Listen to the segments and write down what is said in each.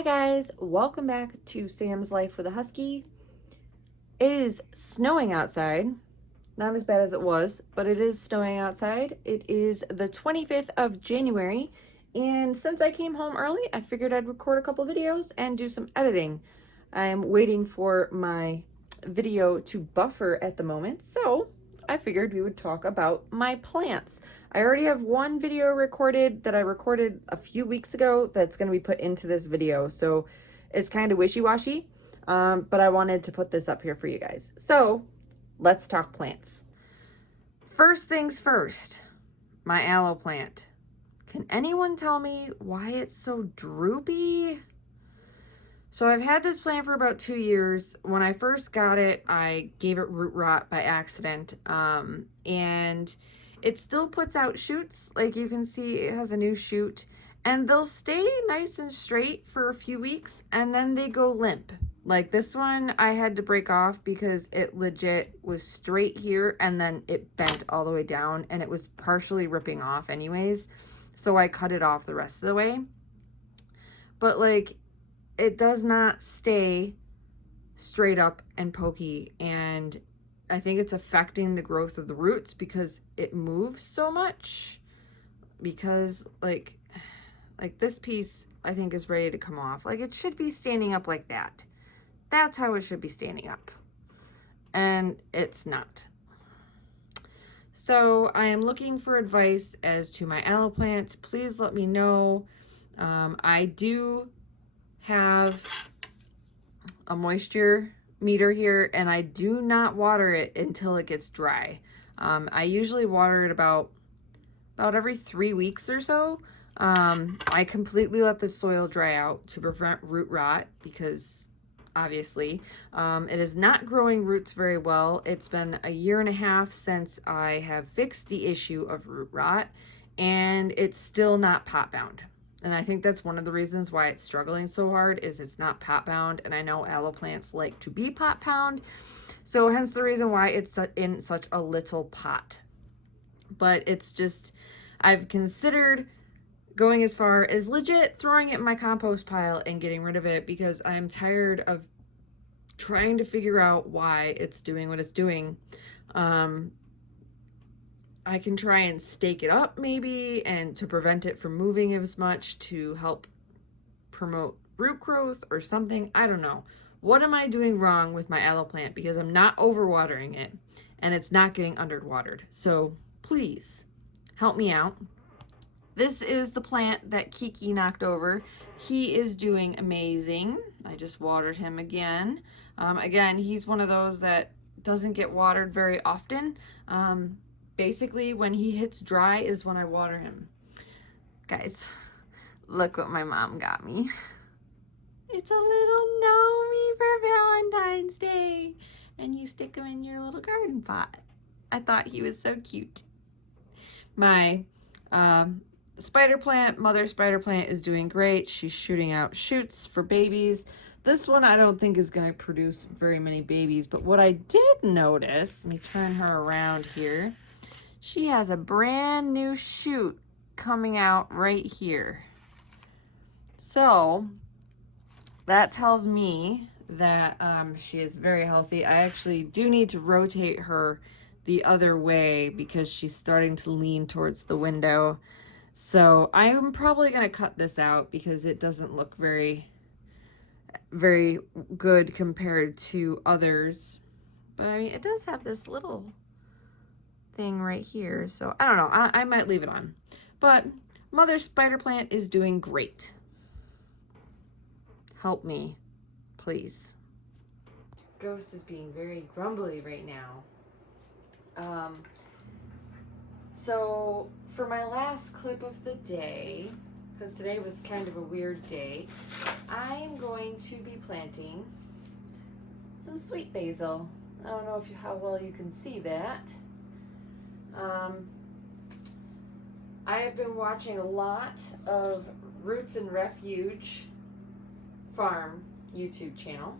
Hi guys, welcome back to Sam's Life with a Husky. It is snowing outside. Not as bad as it was, but it is snowing outside. It is the 25th of January, and since I came home early, I figured I'd record a couple videos and do some editing. I'm waiting for my video to buffer at the moment, so I figured we would talk about my plants. I already have one video recorded that I recorded a few weeks ago that's going to be put into this video, so it's kind of wishy-washy, but I wanted to put this up here for you guys. So let's talk plants. First things first, my aloe plant. Can anyone tell me why it's so droopy? So I've had this plant for about 2 years. When I first got it, I gave it root rot by accident, and it still puts out shoots. Like you can see, it has a new shoot, and they'll stay nice and straight for a few weeks, and then they go limp. Like this one, I had to break off because it legit was straight here, and then it bent all the way down, and it was partially ripping off anyways. So I cut it off the rest of the way. But like, it does not stay straight up and pokey, and I think it's affecting the growth of the roots because it moves so much. Because like this piece I think is ready to come off. Like it should be standing up like that. That's how it should be standing up, and it's not. So I am looking for advice as to my aloe plants. Please let me know. I do have a moisture meter here, and I do not water it until it gets dry. I usually water it about every 3 weeks or so. I completely let the soil dry out to prevent root rot because obviously it is not growing roots very well. It's been 1.5 years since I have fixed the issue of root rot, and it's still not pot bound. And I think that's one of the reasons why it's struggling so hard, is it's not pot bound. And I know aloe plants like to be pot bound, so hence the reason why it's in such a little pot. But it's just, I've considered going as far as legit throwing it in my compost pile and getting rid of it, because I'm tired of trying to figure out why it's doing what it's doing. I can try and stake it up maybe, and to prevent it from moving as much to help promote root growth or something. I don't know. What am I doing wrong with my aloe plant? Because I'm not overwatering it and it's not getting underwatered. So please help me out. This is the plant that Kiki knocked over. He is doing amazing. I just watered him again. Again, he's one of those that doesn't get watered very often. Basically, when he hits dry is when I water him. Guys, look what my mom got me. It's a little Nomi for Valentine's Day. And you stick him in your little garden pot. I thought he was so cute. My spider plant, mother spider plant, is doing great. She's shooting out shoots for babies. This one I don't think is going to produce very many babies. But what I did notice, let me turn her around here. She has a brand new shoot coming out right here. So that tells me that she is very healthy. I actually do need to rotate her the other way because she's starting to lean towards the window. So I am probably going to cut this out because it doesn't look very good compared to others. But I mean, it does have this little thing right here, so I don't know, I might leave it on. But mother spider plant is doing great. Help me, please. Ghost is being very grumbly right now. So for my last clip of the day, because today was kind of a weird day, I'm going to be planting some sweet basil. I don't know how well you can see that. I have been watching a lot of Roots and Refuge farm YouTube channel.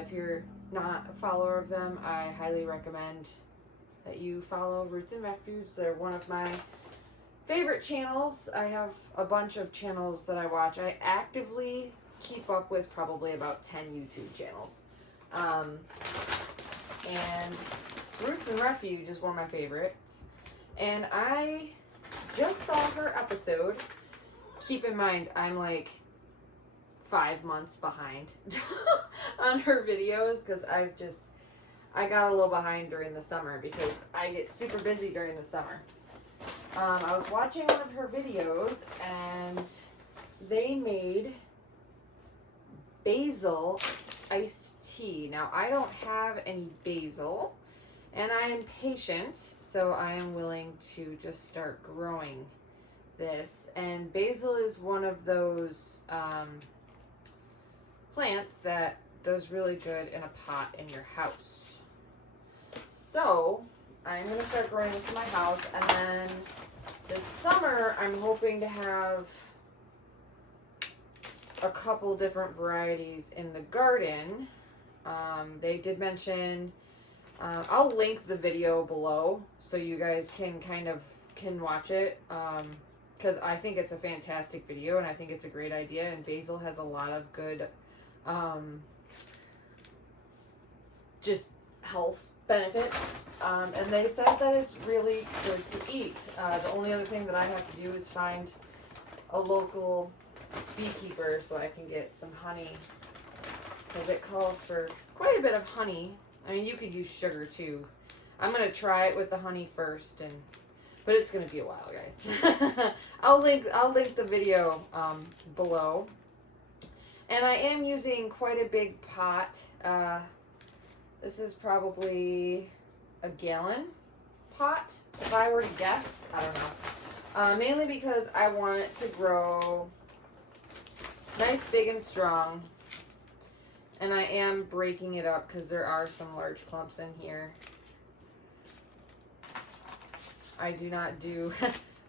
If you're not a follower of them, I highly recommend that you follow Roots and Refuge. They're one of my Favorite channels, I have a bunch of channels that I watch. I actively keep up with probably about 10 YouTube channels. And Roots and Refuge is one of my favorites. And I just saw her episode. Keep in mind, I'm like 5 months behind on her videos because I got a little behind during the summer because I get super busy during the summer. I was watching one of her videos and they made basil iced tea. Now, I don't have any basil and I am patient, so I am willing to just start growing this. And basil is one of those plants that does really good in a pot in your house. So I'm going to start growing this in my house, and then this summer I'm hoping to have a couple different varieties in the garden. They did mention, I'll link the video below so you guys can watch it, because I think it's a fantastic video and I think it's a great idea, and basil has a lot of good just health benefits, and they said that it's really good to eat. The only other thing that I have to do is find a local beekeeper so I can get some honey, because it calls for quite a bit of honey. I mean, you could use sugar too. I'm gonna try it with the honey first, but it's gonna be a while, guys. I'll link the video below. And I am using quite a big pot. This is probably a gallon pot, if I were to guess. I don't know. Mainly because I want it to grow nice, big, and strong. And I am breaking it up because there are some large clumps in here. I do not do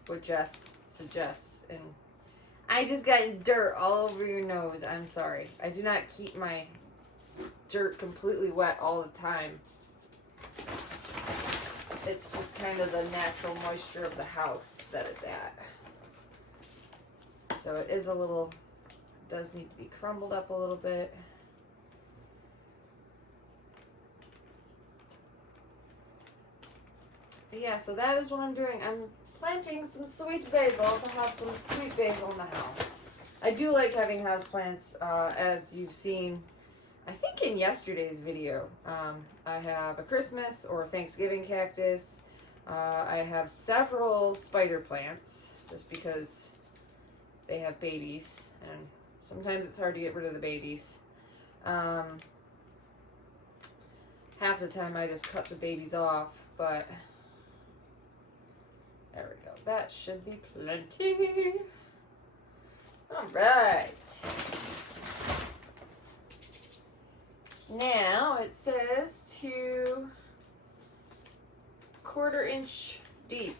what Jess suggests. And I just got dirt all over your nose. I'm sorry. I do not keep my dirt completely wet all the time. It's just kind of the natural moisture of the house that it's at. So it is does need to be crumbled up a little bit. But yeah, so that is what I'm doing. I'm planting some sweet basil to have some sweet basil in the house. I do like having houseplants, as you've seen, I think in yesterday's video. I have a Christmas or Thanksgiving cactus. I have several spider plants just because they have babies and sometimes it's hard to get rid of the babies. Half the time I just cut the babies off, but there we go. That should be plenty. All right. Now it says to 1/4 inch deep.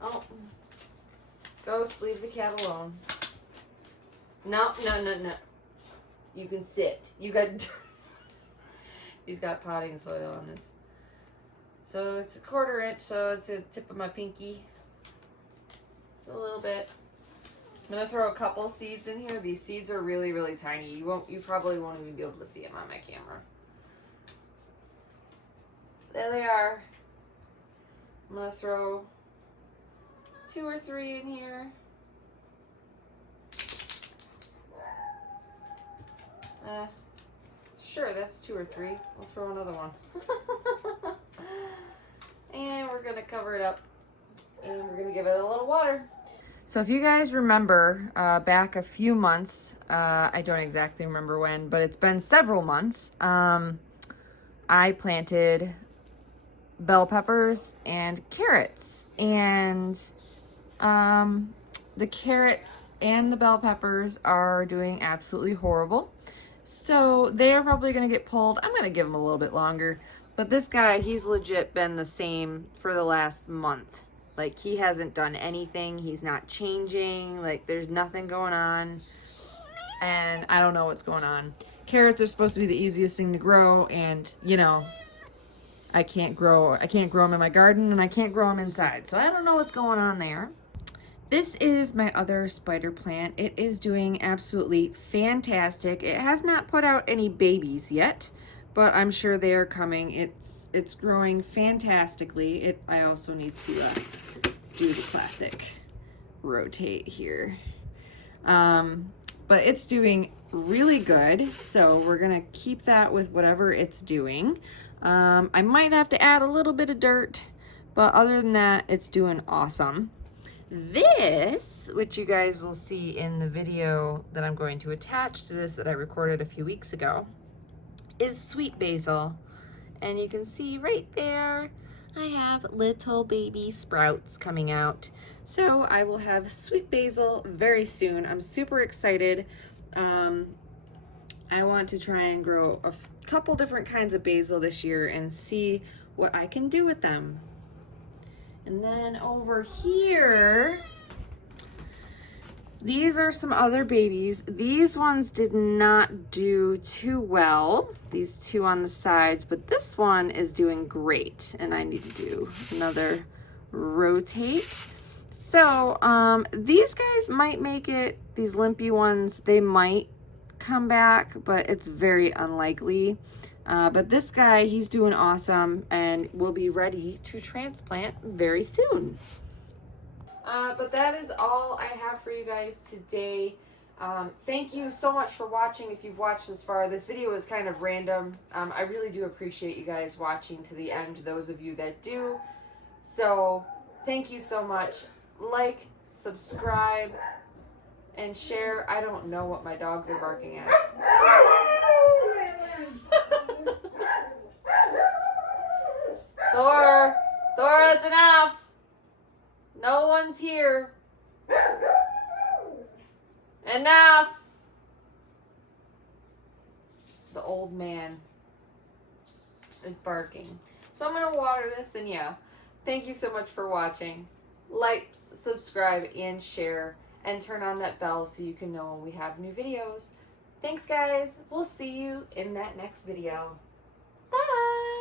Oh, Ghost, leave the cat alone. No. You can sit. You got. He's got potting soil on this. So it's 1/4 inch, so it's the tip of my pinky. It's a little bit. I'm gonna throw a couple seeds in here. These seeds are really, really tiny. You probably won't even be able to see them on my camera. There they are. I'm gonna throw 2 or 3 in here. Sure, that's 2 or 3. I'll throw another one. And we're gonna cover it up and we're gonna give it a little water. So if you guys remember back a few months, I don't exactly remember when, but it's been several months, I planted bell peppers and carrots, and the carrots and the bell peppers are doing absolutely horrible. So they're probably going to get pulled. I'm going to give them a little bit longer. But this guy, he's legit been the same for the last month. Like, he hasn't done anything. He's not changing. Like, there's nothing going on. And I don't know what's going on. Carrots are supposed to be the easiest thing to grow. And, you know, I can't grow them in my garden, and I can't grow them inside. So I don't know what's going on there. This is my other spider plant. It is doing absolutely fantastic. It has not put out any babies yet, but I'm sure they are coming. It's growing fantastically. I also need to do the classic rotate here. But it's doing really good, so we're gonna keep that with whatever it's doing. I might have to add a little bit of dirt, but other than that, it's doing awesome. This, which you guys will see in the video that I'm going to attach to this that I recorded a few weeks ago, is sweet basil. And you can see right there, I have little baby sprouts coming out. So I will have sweet basil very soon. I'm super excited. I want to try and grow a couple different kinds of basil this year and see what I can do with them. And then over here, these are some other babies. These ones did not do too well, these two on the sides, but this one is doing great. And I need to do another rotate. So these guys might make it, these limpy ones, they might come back, but it's very unlikely. But this guy, he's doing awesome and will be ready to transplant very soon. But that is all I have for you guys today. Thank you so much for watching. If you've watched this far, this video is kind of random. I really do appreciate you guys watching to the end, those of you that do. So thank you so much. Like, subscribe, and share. I don't know what my dogs are barking at. Thor, that's enough. No one's here. Enough. The old man is barking. So I'm gonna water this, and yeah, thank you so much for watching. Like, subscribe, and share, and turn on that bell so you can know when we have new videos. Thanks, guys. We'll see you in that next video. Bye.